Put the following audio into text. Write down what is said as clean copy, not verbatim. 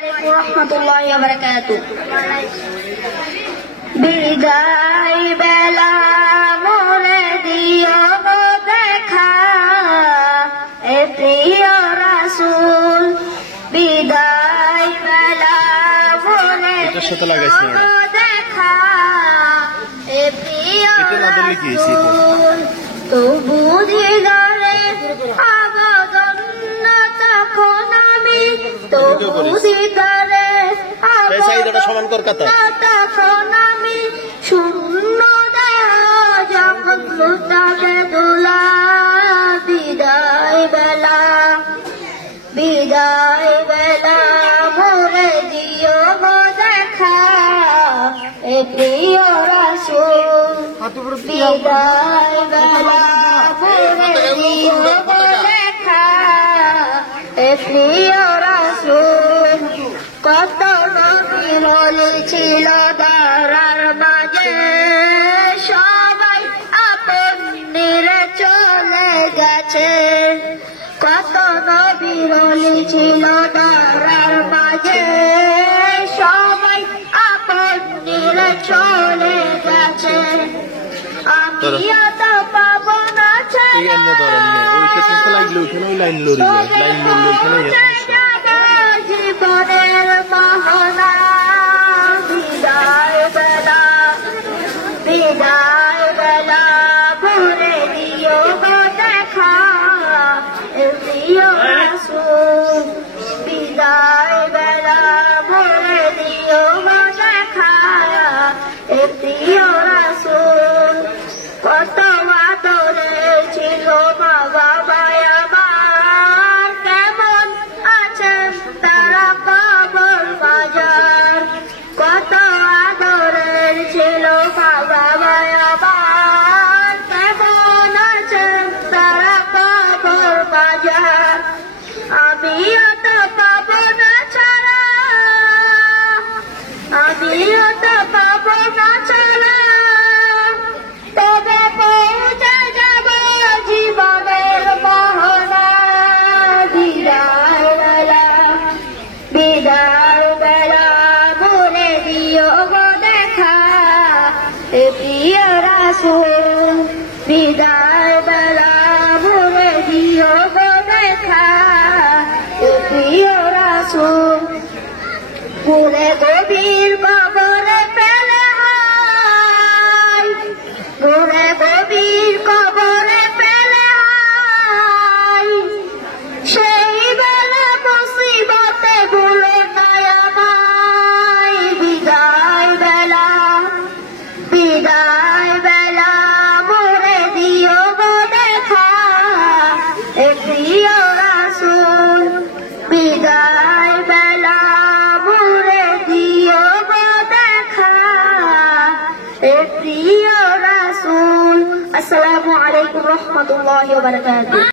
রহমতুল্লাহি ওয়া বারাকাতুহু। বিদায় বেলা মোরে দিও গো দেখা, এ প্রিয় রাসূল। বিদায় বেলা মোরে দিও গো দেখা, এ প্রিয় রাসূল। তবু দিদারে আবেদন তখন আমি, তবু দিদারে তখন আমি শূন্য দেহ যখন মুতাকে দোলা। বিদায় বেলা, বিদায় বেলা মোরে দিও গো দেখা, এ প্রিয় রাসূল। বিদায় বেলা মোরে দিও গো দেখা, এ প্রিয় রাসূল। কত নবী ছিল ধরার মাঝে, সবাই আপন নিরে চলে গেছে। কত নবী ছিল ধরার মাঝে, সবাই আপন নিরে চলে গেছে। আমিও তো পাবো না ছেড়ে, জীবনের মোহনা। বিদায় বেলা, বিদায় বেলা মোরে দিও গো দেখা, এ প্রিয় রাসূল। বিদায় বেলা মোরে দিও গো দেখা, এ প্রিয় রাসূল। কত আদরে ছিল মা বাবা আমার, কেমন আছেন তারা কবর বাজার। কত আদরের ছিল মা বাবা আমার, কেমন আছেন তারা কবর বাজার। আমিও তো পাবো না ছাড়া, আমিও তো পাবো না ছাড়া, তবে পৌঁছে যাব জীবনের মোহনা। বিদায় বেলা, বিদায় বেলা মোরে দিও গো দেখা, এ প্রিয় রাসূল। বিদায় বেলা মোরে দিও গো দেখা, এ প্রিয় রাসূল। পুরে গভীর কবরে ফেলে হায়, পুরে গভীর কবরে ফেলে হায়, সেই বেলা মুসিবতে ভুলে নাই আমায়। বিদায় বেলা, বিদায় বেলা মোরে দিও গো দেখা, এ প্রিয় রাসূল। বিদায় বেলা মোরে দিও গো দেখা, এ প্রিয় রাসূল। আসসালামু আলাইকুম রহমতুল্লাহি ওয়া বারাকাতুহু।